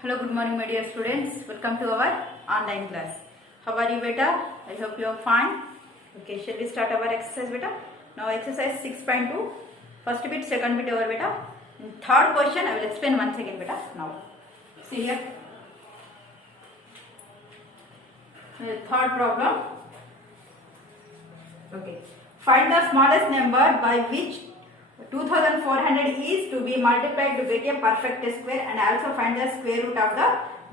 Hello, good morning my dear students. Welcome to our online class. How are you beta? I hope you are fine. Okay, shall we start our exercise beta? Now exercise 6.2. First bit, second bit over beta. In third question I will explain once again beta. Now see here. Third problem. Okay. Find the smallest number by which 2400 is to be multiplied to get a perfect square, and also find the square root of the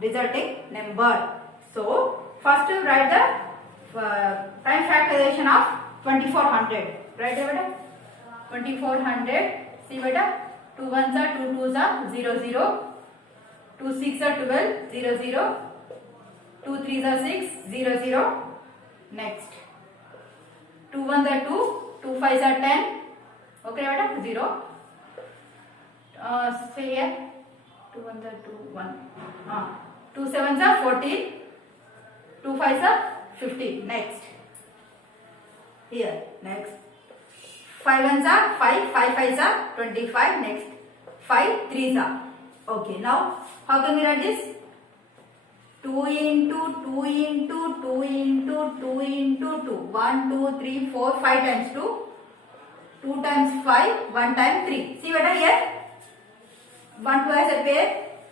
resulting number. So first you write the prime factorization of 2400. Right beta? 2400. See beta, 2 ones are 2 twos are 0 0, 2 6 are 12 0 0, 2 threes are 6 0 0. Next 2 ones are 2, 2 fives are 10. Okay beta, 0. Say here 2 ones are 2 1. 2 sevens are 14, 2 fives are 15. Next here, next 5 ones are 5, 5 fives are 25. Next 5 threes are. Okay, now how can we write this? 2 into 2 into 2 into 2 into 2. 1 2 3 4 5 times 2. 2 times 5, 1 times 3. See beta here, 1 2 as a pair,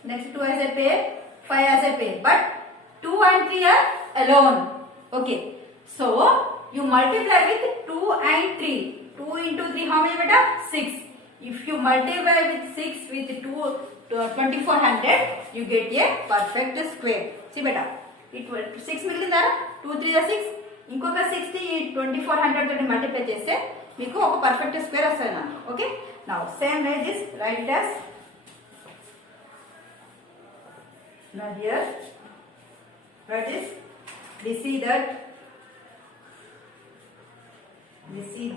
next 2 as a pair, 5 as a pair, but 2 and 3 are alone. Okay, so you multiply with 2 and 3. 2 into 3 how many beta? 6. If you multiply with 6 with 2400, you get a perfect square. See beta, it 6 మిగిలిందా? 2 3 6, ఇంకొక 6 ని 2400 తోటి multiply చేస్తే మీకు ఒక perfect square వస్తుంది నాకు. Okay, now same way this right as now here write this is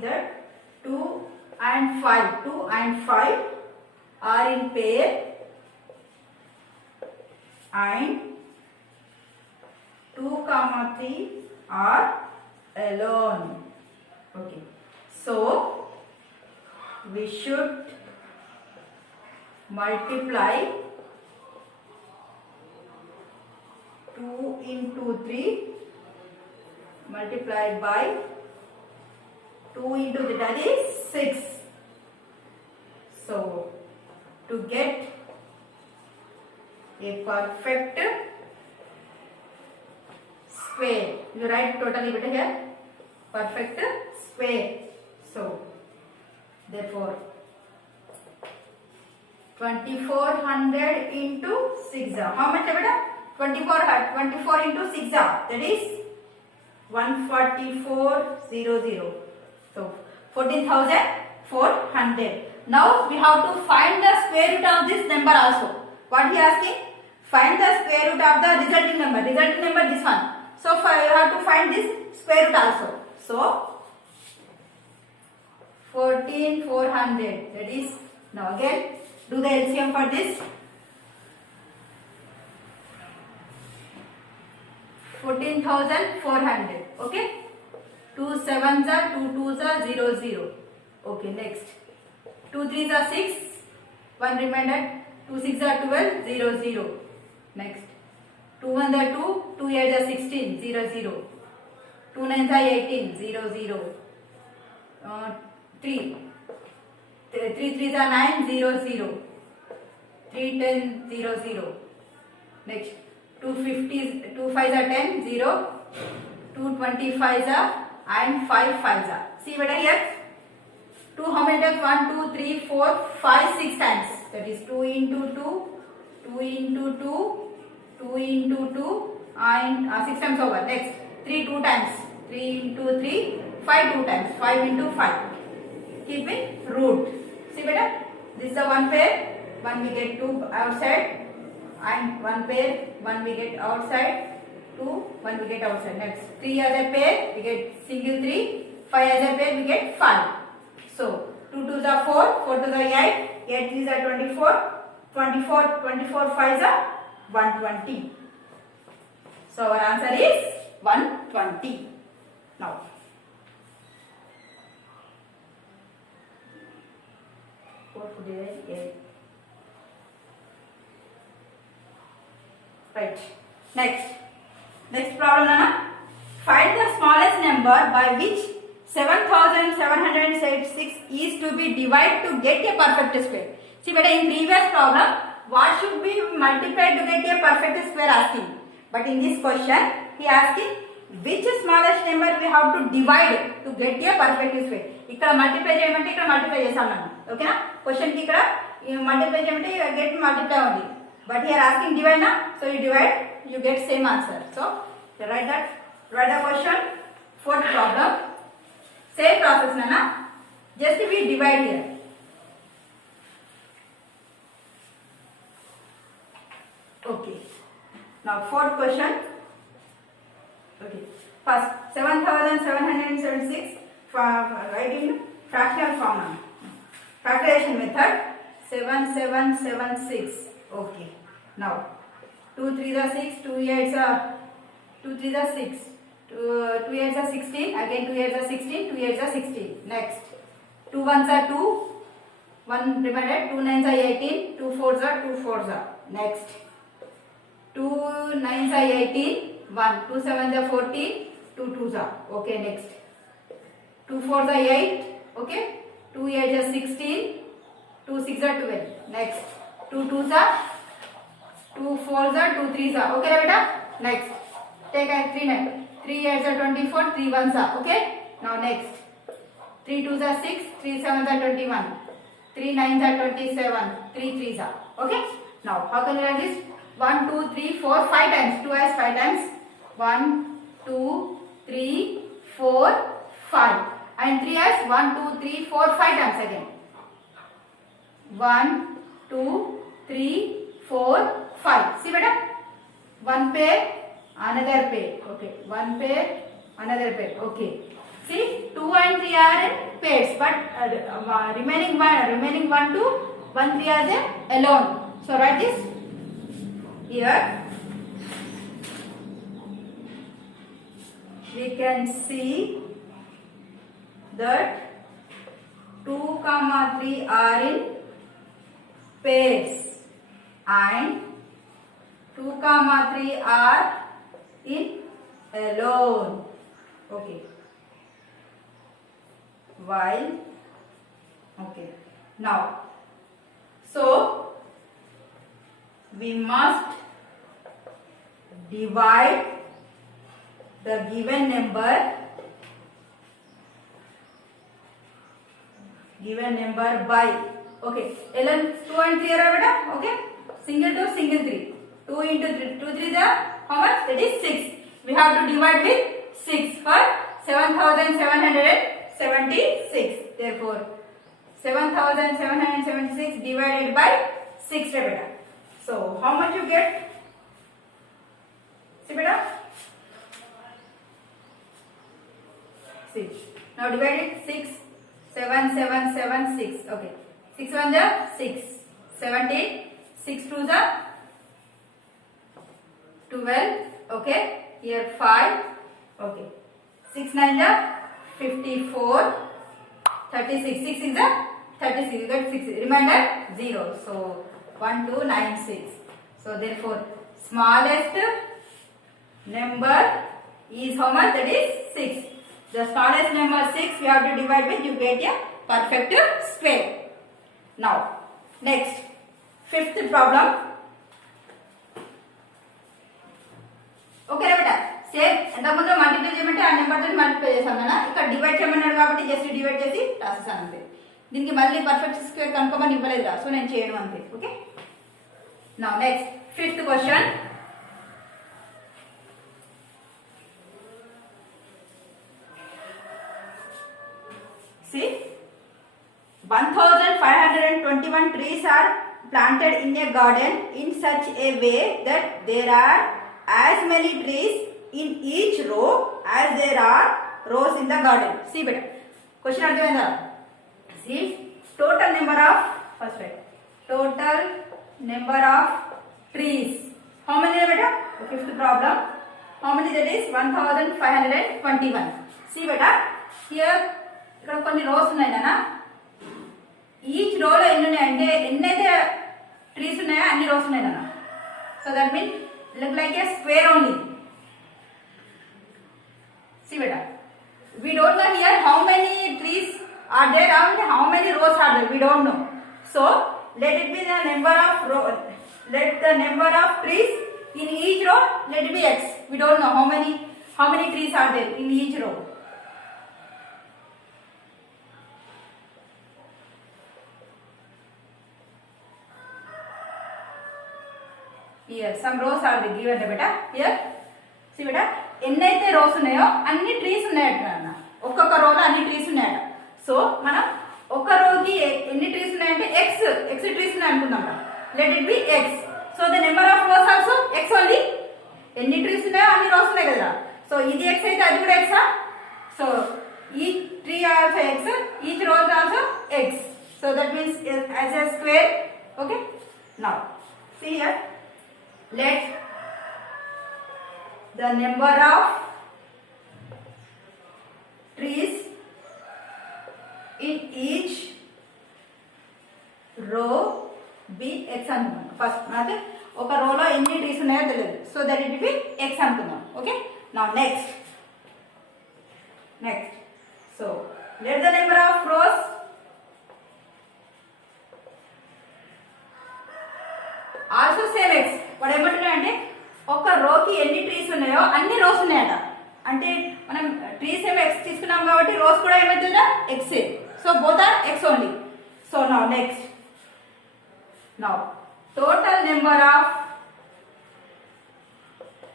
that 2 and 5 are in pair and 2 comma 3 are alone. Okay, so we should multiply 2 into 3 multiplied by 2 into 3, that is 6. So to get a perfect square, you write totally beta here, perfect square. So therefore 2400 into 6 how much beta? 24 into 6 that is 14400. So 14,400. Now we have to find the square root of this number also. What he asking? Find the square root of the resulting number. Resulting number this one. So you have to find this square root also. So 14,400, that is, now again do the LCM for this. 14,400. Okay, 2 sevens are 2 twos are 0 0. Okay, next 2 threes are 6, 1 remainder, 2 6 are 12 0 0. Next 2 1 are 2, 2 8 are 16 0 0, 2 9 are 18 0 0, 3 threes are 9 0 0, 3 10 0 0. Next 2 5s are 10 0, 2 25s are and 5 5s are. See beta here, 2 how many times? 1 2 3 4 5 6 times, that is 2 into 2, 2 into 2, 2 into 2 and 6 times over. Next 3 2 times, 3 into 3, 5 2 times, 5 into 5. Keep it root. See beta, this is a one pair, one we get 2 outside, and one pair, one we get outside, 2 1 we get outside. Next 3 as a pair we get single 3, 5 as a pair we get 5. So 2 2s are 4, 4 2s are 8, 8 3s are 24, 24 5s are 120. So our answer is 120. Now 4 8 Right. Next problem Nana. Find the smallest number by which 7776 is to be divided to get a perfect square. See beta, in previous problem what should be multiplied to get a perfect square asking, but in this question he asking which smallest number we have to divide to get a perfect square. ఇక్కడ multiply చేయమంటే ఇక్కడ multiply చేసాం మనం, ఓకేనా. Question కి ఇక్కడ multiply చేయమంటే get multiply ఉంది, బట్ హియర్ ఆస్కింగ్ డివైడ్ నా, so you divide you get same answer. So write the question. Fourth problem, same process nana, just we divide here. Okay, now fourth question. Okay, first 7776 write in fractional form now. Factorization method 7776. Okay, now 2 3s are 6, 2 8s are 2 3s are 6, 2 8s are 16, again 2 8s are 16, 2 8s are 16. Next 2 1s are 2, 1 remainder, 2 9s are 18, 2 4s are 2 4s are. Next 2 9s are 18, 1 2 7s are 14, 2 2s are. Okay, next 2 4s are 8, okay, 2 8s are 16, 2 6s are 12. Next 2 2s are 2 4s are 2 3s are. Okay beta. Next take 3 9, 3 8s are 24, 3 1s are. Okay, now next 3 2s are 6, 3 7s are 21, 3 9s are 27, 3 3s are. Okay, now how can we write this? 1 2 3 4 5 times, 2 as 5 times, 1 2 3 4 5, and 3 as 1 2 3 4 5 times again, 1 2 3 4 5. See beta, one pair another pair. Okay, one pair another pair. Okay, see 2 and 3 are in pairs, but remaining 1 2 1 3 are there alone. So write this here. We can see that 2 3 are in pairs and 2 3 are in alone. Okay, while okay, now so we must divide the given number by, okay, ln 2 and 3 are beta. Okay, single 2 single 3, 2 into 3, 2 3s are how much? That is 6. We have to divide with 6 for 7776. Therefore 7776 divided by 6 beta. So how much you get? See beta, see, now divide it 6 7 7 7 6. Okay, 6 1 is 6, 17, 6 2 is 12. Okay, here 5. Okay, 6 9 is 54, 36, 6 is 36, you get 6, remainder 0. So 1 2 9 6. So therefore smallest number is how much? That is 6. The smallest number 6 we have to divide with, you get a perfect square. Now next, fifth problem. Okay beta, same ఎంతమంది multiply చేయమంటే ఆ number తో multiply చేసాం కదా, ఇక్కడ divide చేయమన్నాడు కాబట్టి just divide చేసి రాసేసాను అంతే. దీనికి మళ్ళీ పర్ఫెక్ట్ స్క్వేర్ కనుక్కోమని ఇవ్వలేదురా, సో నేను చేయడం అంతే. Okay, now next fifth question. See, 1521 trees are planted in a garden in such a way that there are as many trees in each row as there are rows in the garden. See beta, question arthamainda. See, total number of, first write total number of trees. How many beta? Fifth problem. How many? That is 1521. See beta, here ఇక్కడ కొన్ని rose ఉన్నాయి నాన్న. Each రోలో ఎన్ని ఉన్నాయి అంటే ఎన్నైతే trees ఉన్నాయో అన్ని రోస్ ఉన్నాయి నాన్న. So that means look like a square only. See beta, we don't know here how many trees are there and how many rows are there, we don't know. So let it be the number of rows, let the number of trees in each row, let it be x. We don't know how many trees are there in each row. Here some rows are there given beta. Here see beta, ఎన్నైతే rose ఉన్నాయో అన్ని trees ఉన్నాయట అన్న. ఒక్కొక్క రోలో అన్ని trees ఉన్నాయట. So మనం ఒక రోకి ఎన్ని ట్రీస్ ఉన్నాయంటే ఎక్స్ ట్రీస్ ఉన్నాయి అనుకుందాం. Let it be x. So the number of rose also x only. ఎన్ని ట్రీస్ ఉన్నాయో అన్ని రోస్ ఉన్నాయి కదా. సో ఇది ఎక్స్ అయితే అది కూడా ఎక్సా. సో ఈ tree also x, each rows also x. So that means as a square. Okay, now see here, let the number of trees in each row be x అనుకున్నాం. First అంటే ఒక రోలో ఎన్ని ట్రీస్ ఉన్నాయో తెలియదు. So that it be x అనుకున్నాం. Okay, now next so let the number of rows also same X. వాడు ఏమంటున్నా అంటే ఒక రోకి ఎన్ని ట్రీస్ ఉన్నాయో అన్ని రోస్ ఉన్నాయట. అంటే మనం ట్రీస్ ఏమో ఎక్స్ తీసుకున్నాం కాబట్టి రోస్ కూడా ఏమవుతుందా x. So both are x only. So now next, now total number of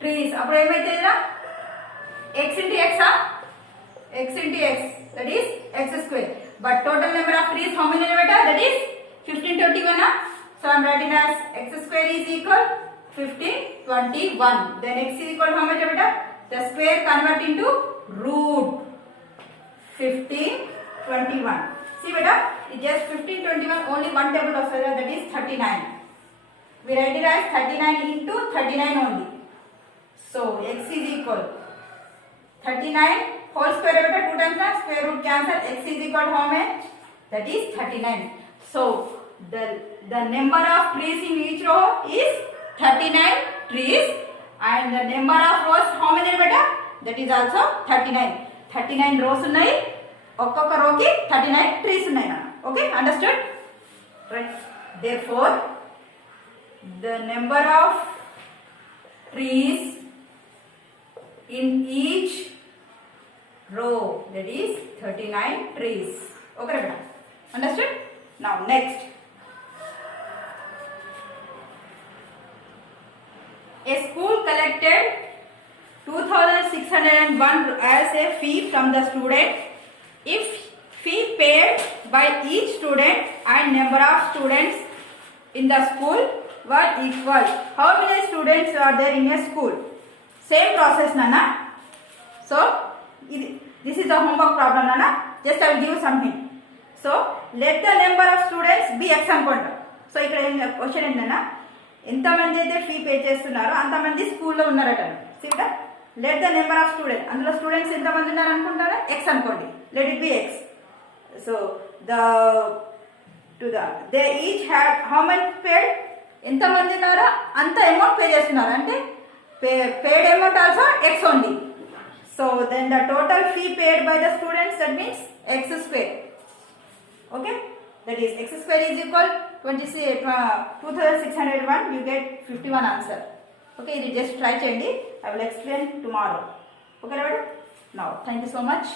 trees అప్పుడు ఏమైతుందా x into x, x into x, that is x square. But total number of trees how many బేటా, that is 1521. So I am writing as x square is equal 1521. Then x is equal to how much beta? The square convert into root 1521. See beta, it just 1521 only one table of that is 39. We write it as 39 into 39 only. So x is equal 39 whole square beta, 2 times that square root cancel. X is equal to how much? That is 39. So the number of trees in each row is 39 trees and the number of rows how many beta, that is also 39. 39 rows ఉన్నాయి, ఒక్కొక్క రో కి 39 trees ఉన్నాయి నాన్న. Okay, understood right. therefore the number of trees in each row, that is 39 trees. okay beta, understood. now next, a school collected 2601 as a fee from the student. If fee paid by each student and number of students in the school were equal, how many students are there in a school? Same process nana. So this is the homework problem nana. Just I will give something. So let the number of students be x అనుకుంటా. So ఇక్కడ question ఏంటన్నా, ఎంతమంది అయితే fee pay చేస్తున్నారో అంతమంది స్కూల్లో ఉన్నారట. సీదా let the number of student, అందులో స్టూడెంట్స్ ఎంతమంది ఉన్నారు అనుకుంటారా, ఎక్స్ అనుకోండి. Let it be x. So they each had how much paid, ఎంతమంది ఉన్నారో అంత అమౌంట్ పే చేస్తున్నారు. అంటే paid amount also x only. So then the total fee paid by the students, that means x square. okay, that is x square is equal 2601. you get 51 answer. okay, ఇది just try చేయండి. I will explain tomorrow. okay, now thank you so much.